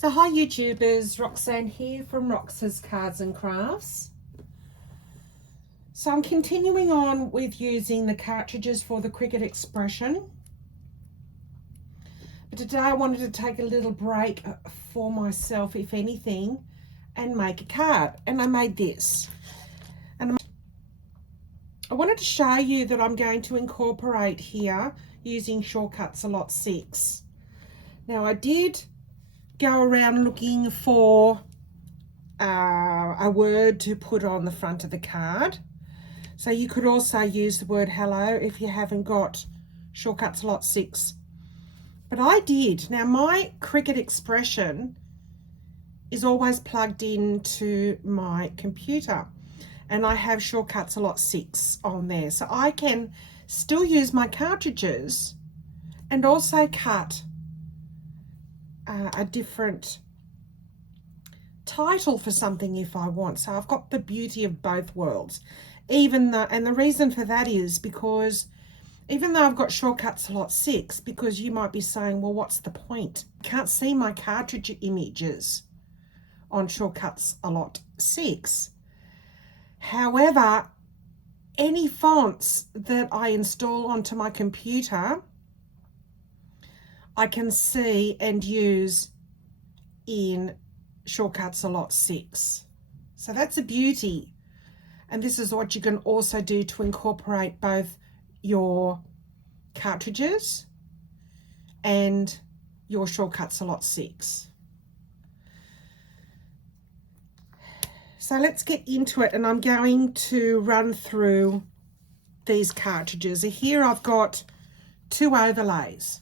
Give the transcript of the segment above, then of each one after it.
So hi YouTubers, Roxanne here from Rox's Cards and Crafts. So I'm continuing on with using the cartridges for the Cricut Expression. But today I wanted to take a little break for myself, if anything, and make a card. And I made this. And I wanted to show you that I'm going to incorporate here using Shortcuts a Lot 6. Now I did go around looking for a word to put on the front of the card. So you could also use the word hello if you haven't got Shortcuts a Lot 6. But I did. Now my Cricut Expression is always plugged into my computer and I have Shortcuts a Lot 6 on there. So I can still use my cartridges and also cut a different title for something if I want. So I've got the beauty of both worlds. And the reason for that is because even though I've got Shortcuts a Lot 6, because you might be saying, well, what's the point? You can't see my cartridge images on Shortcuts a Lot 6. However, any fonts that I install onto my computer, I can see and use in Shortcuts a Lot 6. So that's a beauty. And this is what you can also do to incorporate both your cartridges and your Shortcuts a Lot 6. So let's get into it, and I'm going to run through these cartridges. Here I've got two overlays.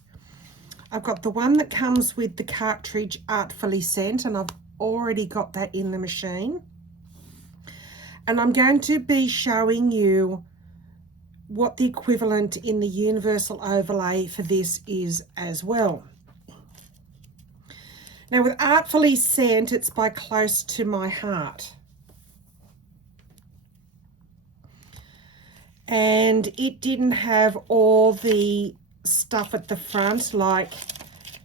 I've got the one that comes with the cartridge artfully sent, and I've already got that in the machine. And I'm going to be showing you what the equivalent in the universal overlay for this is as well. Now with artfully sent, it's by Close to My Heart. And it didn't have all the stuff at the front, like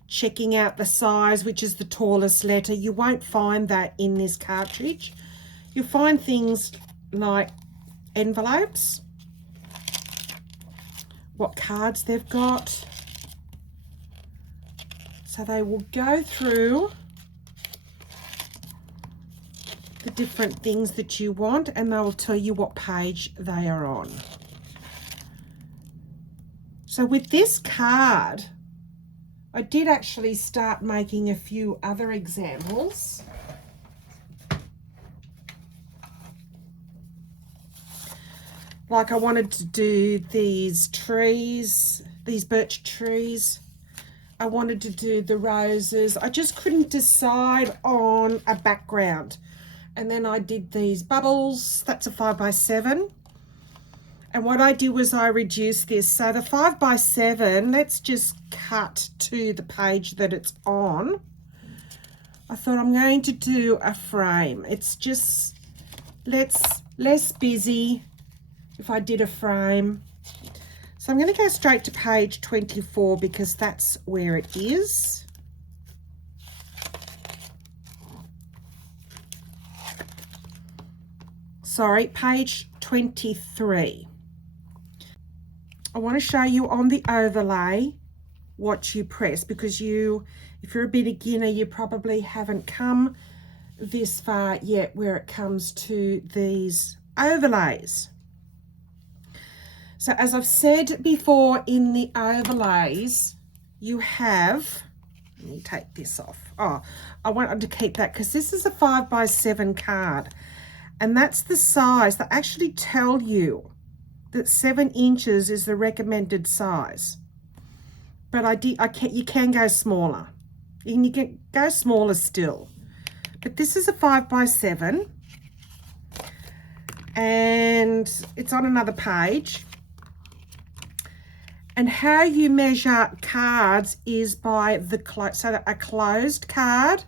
checking out the size, which is the tallest letter. You won't find that in this cartridge. You'll find things like envelopes, what cards they've got. So they will go through the different things that you want, and they will tell you what page they are on. So with this card, I did actually start making a few other examples. Like I wanted to do these trees, these birch trees. I wanted to do the roses. I just couldn't decide on a background. And then I did these bubbles. That's a 5x7. And what I did was I reduced this. So the 5x7, let's just cut to the page that it's on. I thought I'm going to do a frame. It's just less busy if I did a frame. So I'm going to go straight to page 24 because that's where it is. Sorry, page 23. I want to show you on the overlay what you press, because if you're a beginner, you probably haven't come this far yet where it comes to these overlays. So as I've said before, in the overlays, you have, let me take this off. Oh, I wanted to keep that because this is a 5x7 card, and that's the size. They actually tell you that 7 inches is the recommended size. But you can go smaller. You can go smaller still. But this is a 5x7, and it's on another page. And how you measure cards is by so a closed card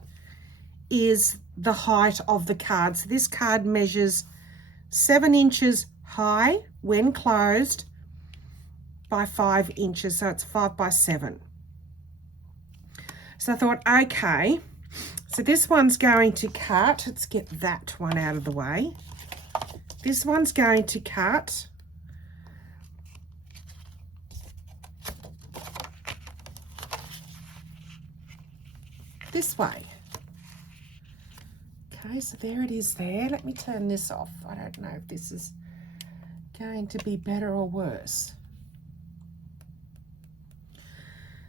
is the height of the card. So this card measures 7 inches high when closed by 5 inches. So it's 5x7. So I thought, okay, So this one's going to cut. Let's get that one out of the way. This one's going to cut this way. Okay, so there it is there. Let me turn this off. I don't know if this is going to be better or worse.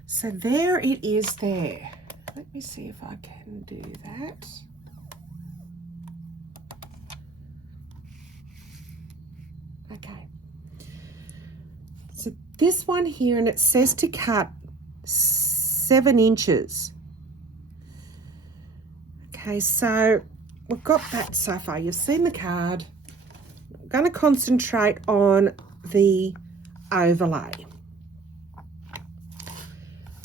So there it is there. Let me see if I can do that. Okay. So this one here, and it says to cut 7 inches. Okay, so we've got that so far. You've seen the card. I'm going to concentrate on the overlay.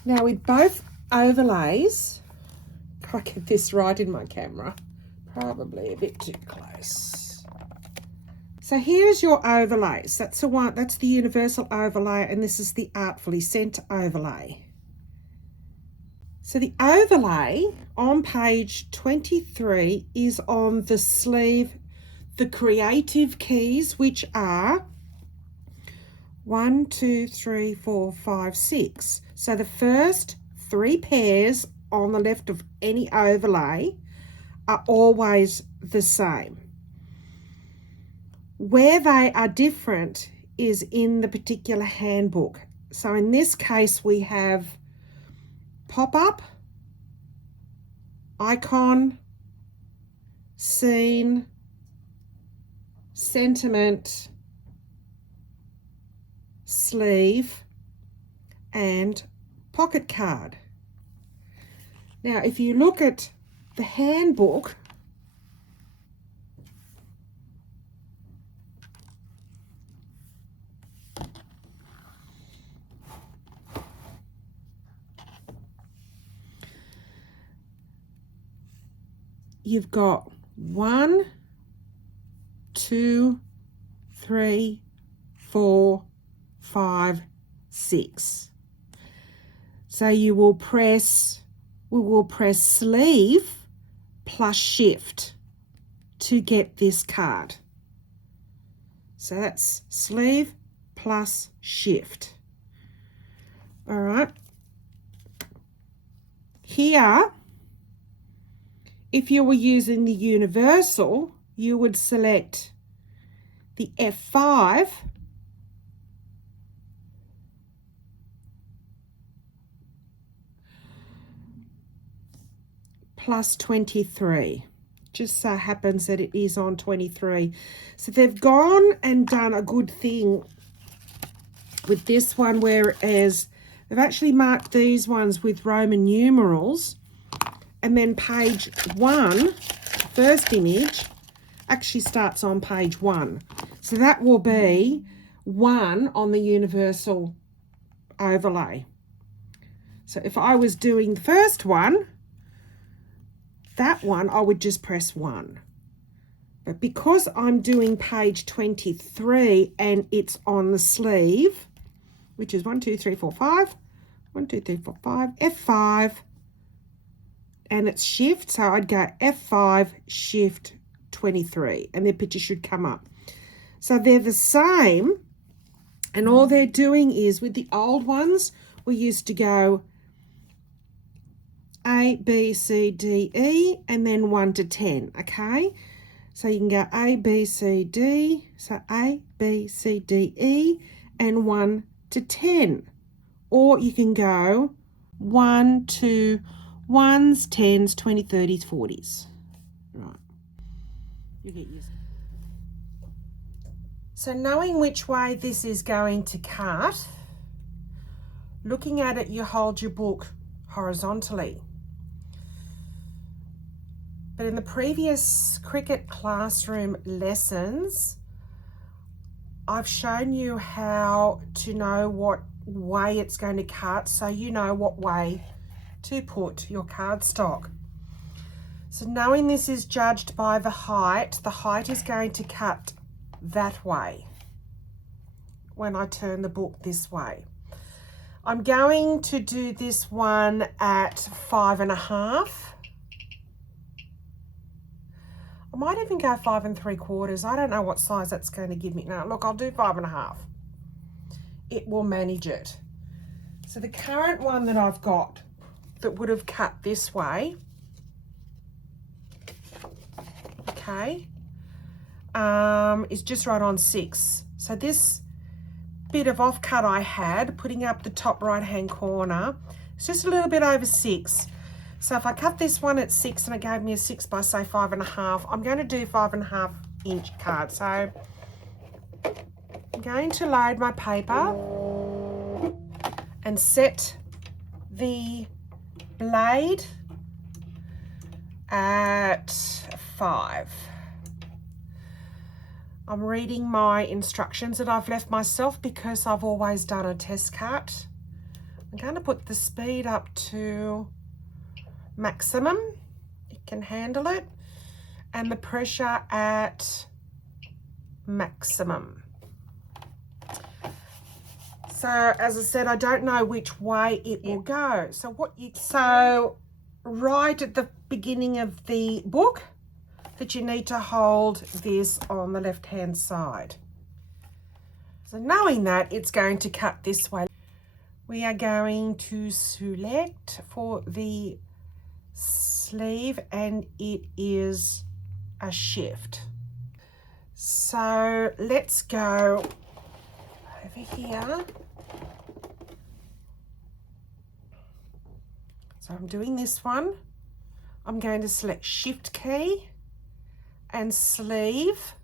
Now with both overlays, if I get this right in my camera, probably a bit too close. So here's your overlays. That's the one, that's the universal overlay, and this is the artfully sent overlay. So the overlay on page 23 is on the sleeve, the creative keys, which are 1, 2, 3, 4, 5, 6. So the first 3 pairs on the left of any overlay are always the same. Where they are different is in the particular handbook. So in this case we have pop-up, icon, scene, sentiment, sleeve, and pocket card. Now if you look at the handbook, you've got 1, 2, 3, 4, 5, 6. So you will press, we will press sleeve plus shift to get this card. So that's sleeve plus shift. All right. Here, if you were using the universal, you would select the F5 plus 23. Just so happens that it is on 23. So they've gone and done a good thing with this one, whereas they've actually marked these ones with Roman numerals, and then page 1, first image, actually starts on page 1. So that will be 1 on the universal overlay. So if I was doing the first one, that one, I would just press 1. But because I'm doing page 23 and it's on the sleeve, which is 1, 2, 3, 4, 5, 1, 2, 3, 4, 5, F5, and it's shift, so I'd go F5, shift 23, and their picture should come up. So they're the same, and all they're doing is, with the old ones, we used to go A, B, C, D, E, and then 1 to 10, okay? So you can go A, B, C, D, so A, B, C, D, E, and 1 to 10. Or you can go 1, 2, 1s, 10s, 20, 30s, 40s. Right. You get used to it. So knowing which way this is going to cut, looking at it, you hold your book horizontally. But in the previous Cricut classroom lessons, I've shown you how to know what way it's going to cut, so you know what way to put your cardstock. So knowing this is judged by the height is going to cut that way when I turn the book this way. I'm going to do this one at 5.5. I might even go 5 3/4. I don't know what size that's going to give me. Now, look, I'll do 5 1/2. It will manage it. So the current one that I've got that would have cut this way, okay, is just right on 6. So this bit of offcut I had, putting up the top right-hand corner, it's just a little bit over 6. So if I cut this one at 6 and it gave me a 6 by, say, 5 1/2, I'm going to do 5 1/2 inch card. So I'm going to load my paper and set the blade at 5. I'm reading my instructions that I've left myself because I've always done a test cut. I'm going to put the speed up to maximum. It can handle it. And the pressure at maximum. So as I said, I don't know which way it will go. So right at the beginning of the book, that you need to hold this on the left-hand side. So knowing that it's going to cut this way, we are going to select for the sleeve, and it is a shift. So let's go over here. So I'm doing this one. I'm going to select shift key and sleeve,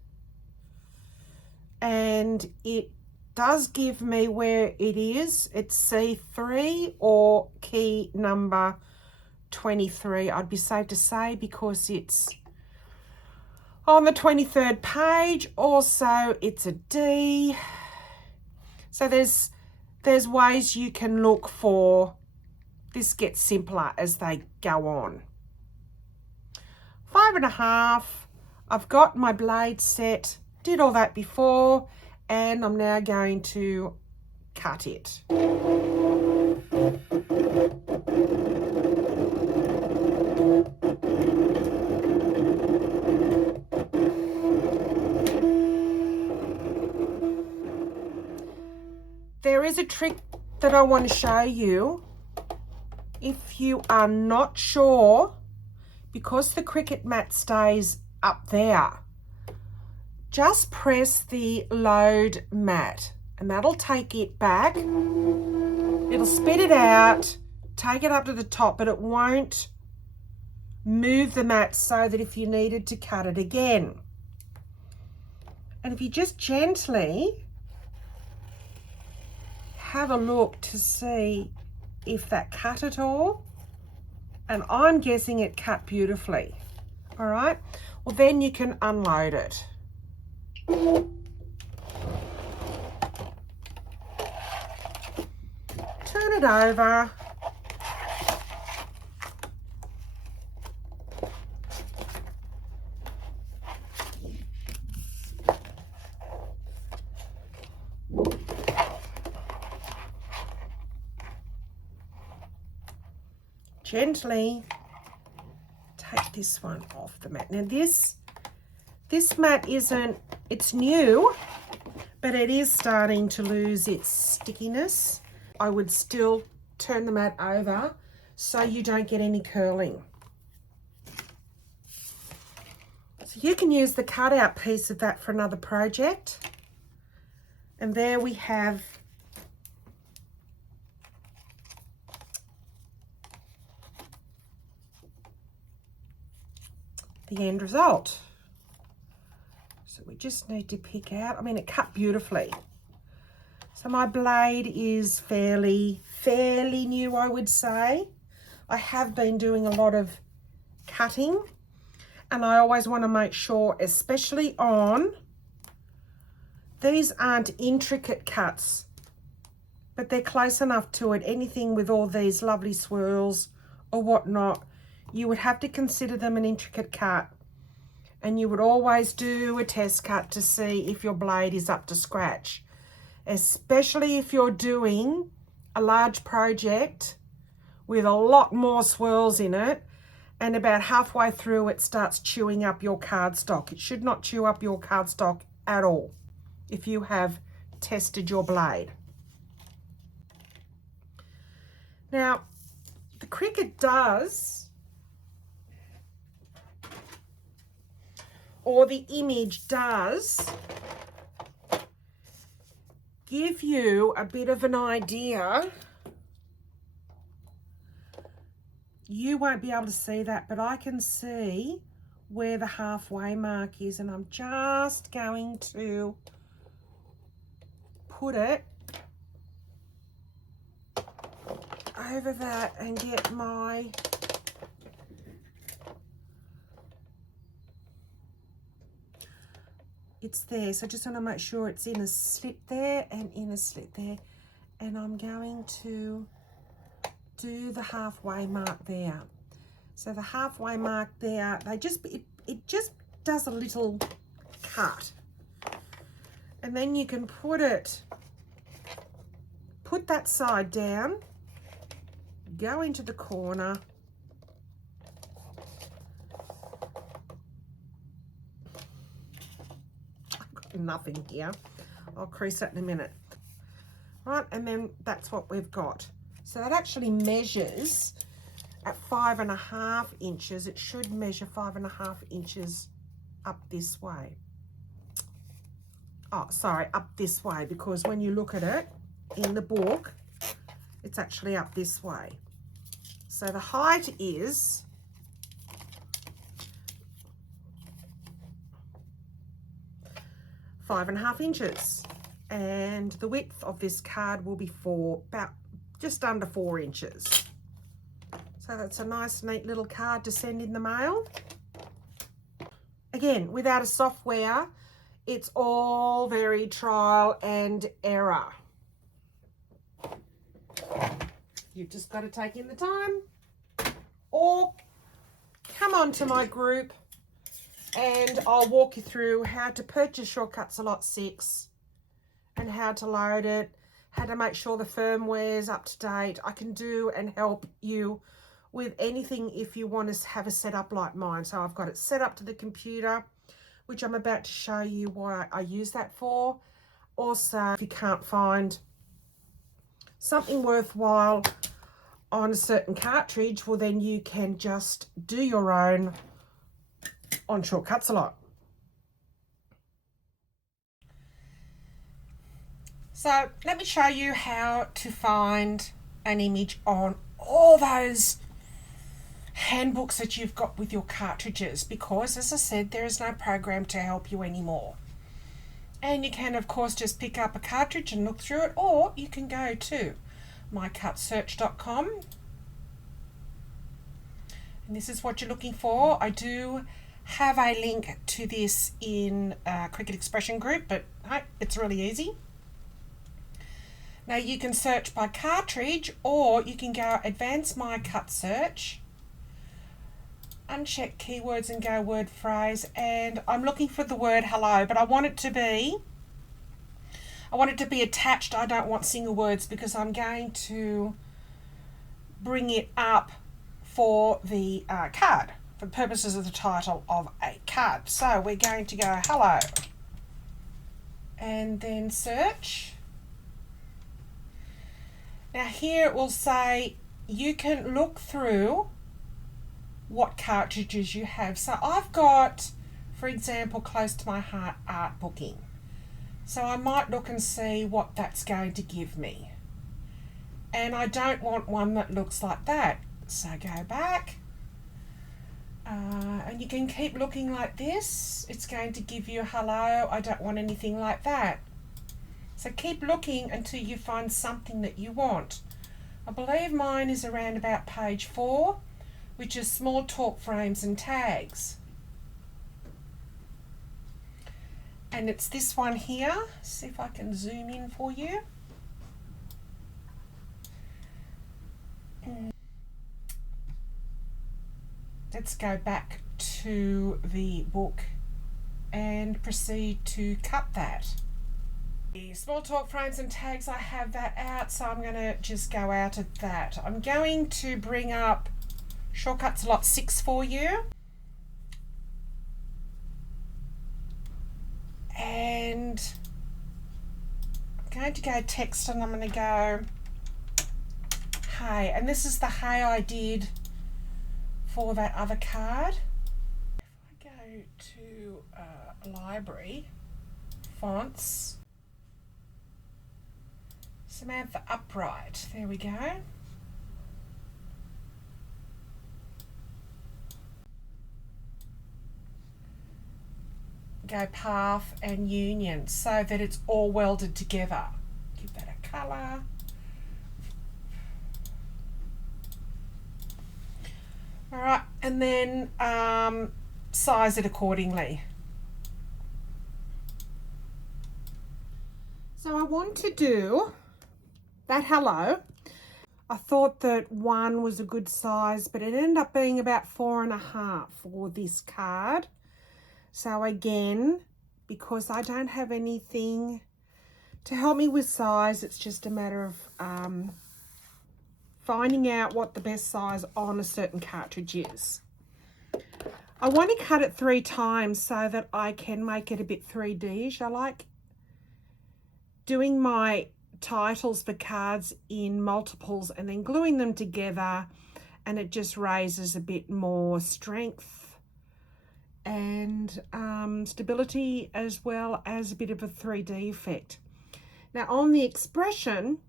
and it does give me where it is. It's C3 or key number 23. I'd be safe to say because it's on the 23rd page. Also, it's a D. So there's ways you can look for. This gets simpler as they go on. 5 1/2. I've got my blade set, did all that before, and I'm now going to cut it. There is a trick that I want to show you. If you are not sure, because the Cricut mat stays up there, just press the load mat and that'll take it back. It'll spit it out, take it up to the top, but it won't move the mat so that if you needed to cut it again. And if you just gently have a look to see if that cut at all, and I'm guessing it cut beautifully. All right, well then you can unload it. Turn it over. Gently take this one off the mat. Now this mat it's new, but it is starting to lose its stickiness. I would still turn the mat over so you don't get any curling. So you can use the cutout piece of that for another project. And there we have the end result. So we just need to pick out, I mean, it cut beautifully. So my blade is fairly new, I would say. I have been doing a lot of cutting, and I always want to make sure, especially on, these aren't intricate cuts, but they're close enough to it. Anything with all these lovely swirls or whatnot, you would have to consider them an intricate cut, and you would always do a test cut to see if your blade is up to scratch, especially if you're doing a large project with a lot more swirls in it and about halfway through it starts chewing up your cardstock. It should not chew up your cardstock at all if you have tested your blade. Now, the Cricut does, or the image does, give you a bit of an idea. You won't be able to see that, but I can see where the halfway mark is, and I'm just going to put it over that and get my it's there. So I just want to make sure it's in a slit there and in a slit there, and I'm going to do the halfway mark there. So the halfway mark there, it just does a little cut, and then you can put that side down, go into the corner, I've got nothing here, I'll crease that in a minute, right? And then that's what we've got. So that actually measures at 5.5 inches. It should measure 5.5 inches up this way. Oh, sorry, up this way, because when you look at it in the book, it's actually up this way. So the height is 5.5 inches, and the width of this card will be about just under 4 inches. So that's a nice, neat little card to send in the mail. Again, without a software, it's all very trial and error. You've just got to take in the time, or come on to my group and I'll walk you through how to purchase your Cut-A-Lot 6 and how to load it, how to make sure the firmware is up to date. I can do and help you with anything if you want to have a setup like mine. So I've got it set up to the computer, which I'm about to show you what I use that for. Also, if you can't find something worthwhile on a certain cartridge, well then you can just do your own on Short Cut-A-Lot. So let me show you how to find an image on all those handbooks that you've got with your cartridges, because as I said, there is no program to help you anymore. And you can of course just pick up a cartridge and look through it, or you can go to mycutsearch.com, and this is what you're looking for. I do have a link to this in Cricut Expression group, but hey, it's really easy. Now you can search by cartridge, or you can go Advanced My Cut Search, uncheck keywords and go word phrase, and I'm looking for the word hello, but I want it to be attached. I don't want single words because I'm going to bring it up for the card, for the purposes of the title of a card. So we're going to go hello and then search. Now here it will say you can look through what cartridges you have. So I've got, for example, Close to My Heart art booking. So I might look and see what that's going to give me. And I don't want one that looks like that. So go back. And you can keep looking like this. It's going to give you hello. I don't want anything like that. So keep looking until you find something that you want. I believe mine is around about page 4, which is small talk frames and tags. And it's this one here. See if I can zoom in for you. Let's go back to the book and proceed to cut that. The small talk frames and tags, I have that out, so I'm going to just go out of that. I'm going to bring up Shortcut's lot 6 for you. And I'm going to go text, and I'm going to go hey. And this is the hey I did for that other card. If I go to library, fonts, Samantha Upright, there we go. Go path and union so that it's all welded together. Give that a colour. All right, and then size it accordingly. So I want to do that hello. I thought that 1 was a good size, but it ended up being about 4.5 for this card. So again, because I don't have anything to help me with size, it's just a matter of finding out what the best size on a certain cartridge is. I want to cut it 3 times so that I can make it a bit 3D-ish. I like doing my titles for cards in multiples and then gluing them together, and it just raises a bit more strength and stability, as well as a bit of a 3D effect. Now on the expression,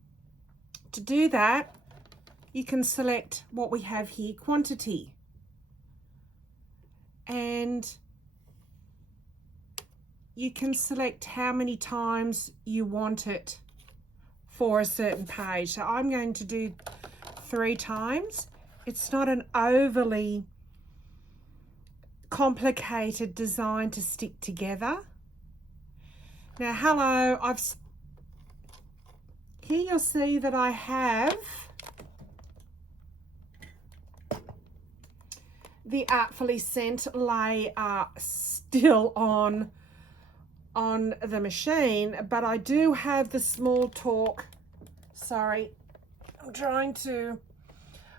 to do that, you can select what we have here, quantity, and you can select how many times you want it for a certain page. So I'm going to do 3 times. It's not an overly complicated design to stick together. Now hello, here you'll see that I have the Artfully Sent layer still on the machine, but I do have the Small Talk, sorry,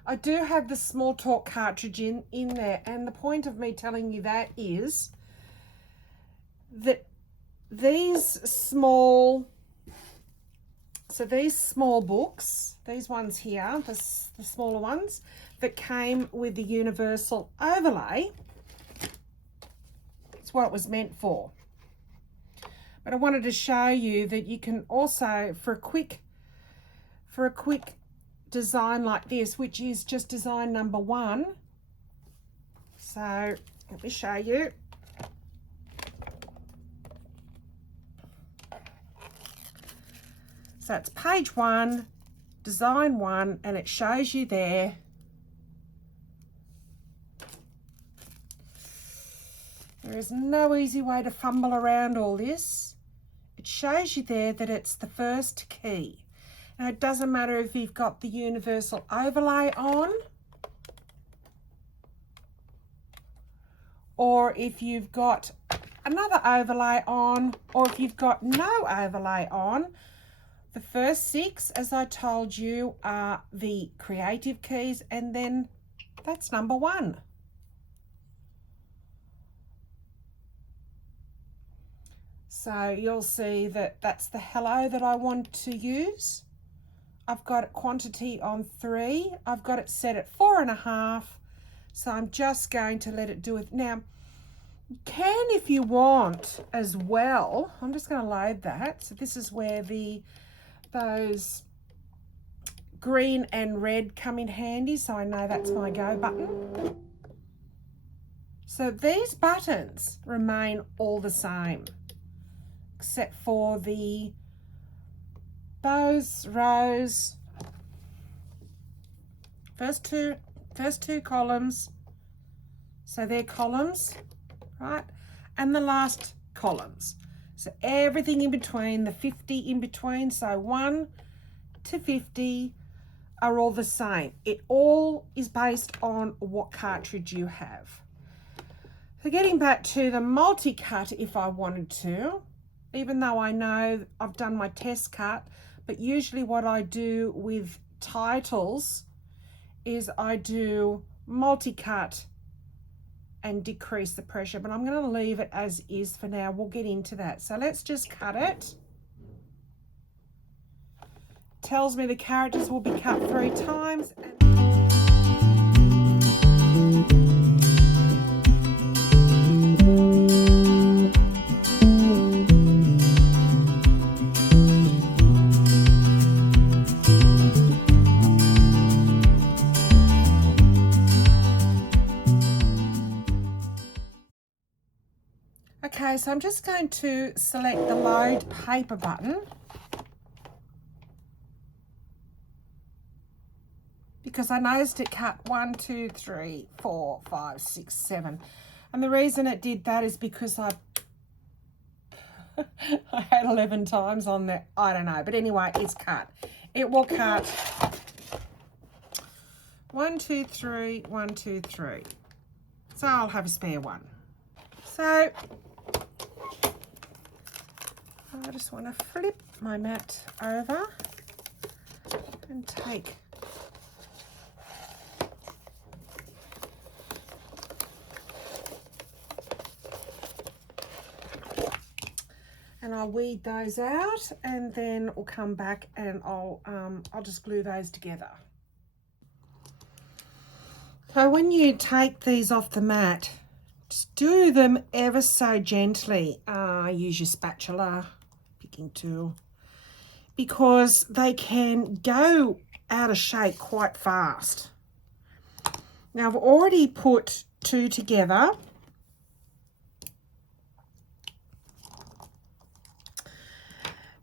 I do have the Small Talk cartridge in there, and the point of me telling you that is that these small books, these ones here, the smaller ones that came with the universal overlay, it's what it was meant for. But I wanted to show you that you can also, for a quick design like this, which is just design number 1. So let me show you. So it's page 1, design 1, and it shows you there there is no easy way to fumble around all this. It shows you there that it's the first key. Now it doesn't matter if you've got the universal overlay on, or if you've got another overlay on, or if you've got no overlay on. The first 6, as I told you, are the creative keys, and then that's number 1. So you'll see that that's the hello that I want to use. I've got quantity on 3. I've got it set at 4.5. So I'm just going to let it do it. Now, you can, if you want as well, I'm just going to load that. So this is where those green and red come in handy. So I know that's my go button. So these buttons remain all the same, except for those rows, first two columns, so they're columns, right, and the last columns, so everything in between, the 50 in between, so 1 to 50 are all the same. It all is based on what cartridge you have. So getting back to the multi-cut, if I wanted to, even though I know I've done my test cut, but usually what I do with titles is I do multi-cut and decrease the pressure, but I'm going to leave it as is for now. We'll get into that. So let's just cut it. Tells me the characters will be cut 3 times. Okay, so I'm just going to select the load paper button, because I noticed it cut 1, 2, 3, 4, 5, 6, 7. And the reason it did that is because I had 11 times on there. I don't know. But anyway, it's cut. It will cut 1, 2, 3, 1, 2, 3. So I'll have a spare one. So I just want to flip my mat over and take and I'll weed those out, and then we'll come back and I'll just glue those together. So when you take these off the mat, just do them ever so gently. Use your spatula, picking tool, because they can go out of shape quite fast. Now I've already put 2 together.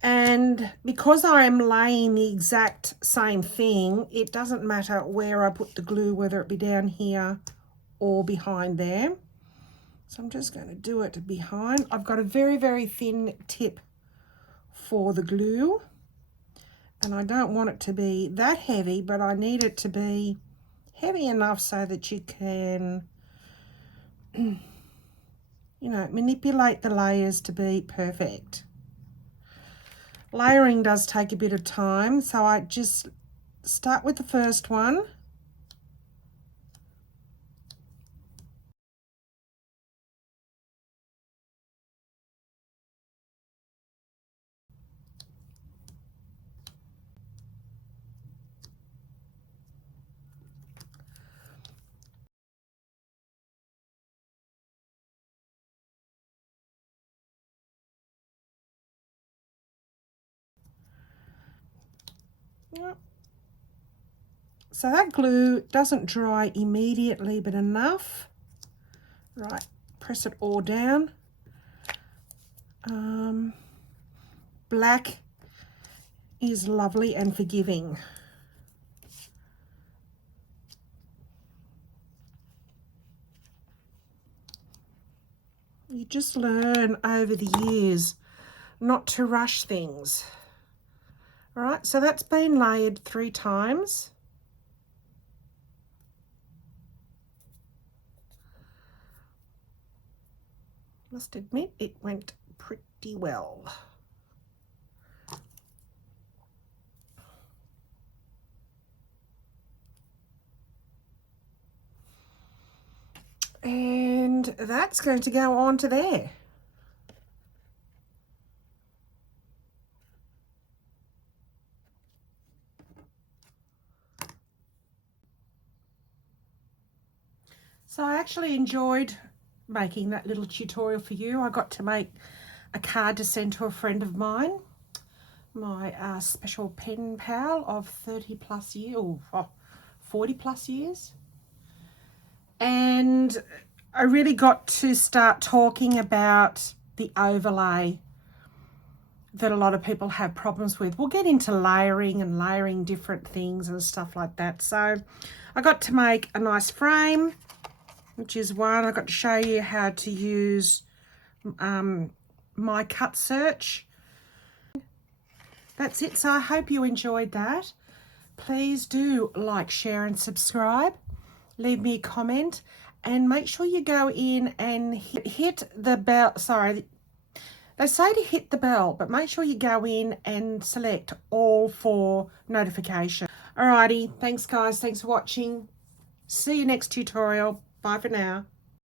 And because I'm laying the exact same thing, it doesn't matter where I put the glue, whether it be down here or behind there. So I'm just going to do it behind. I've got a very, very thin tip for the glue. And I don't want it to be that heavy, but I need it to be heavy enough so that you can, you know, manipulate the layers to be perfect. Layering does take a bit of time, so I just start with the first one. Yep. So that glue doesn't dry immediately, but enough. Right, press it all down. Black is lovely and forgiving. You just learn over the years not to rush things. All right, so that's been layered 3 times. Must admit, it went pretty well. And that's going to go on to there. So I actually enjoyed making that little tutorial for you. I got to make a card to send to a friend of mine, my special pen pal of 30 plus years, or 40 plus years. And I really got to start talking about the overlay that a lot of people have problems with. We'll get into layering and layering different things and stuff like that. So I got to make a nice frame, which is one. I got to show you how to use my cut search. That's it. So I hope you enjoyed that. Please do like, share and subscribe. Leave me a comment and make sure you go in and hit the bell. Sorry, they say to hit the bell, but make sure you go in and select all for notification. Alrighty, thanks guys. Thanks for watching. See you next tutorial. Bye for now.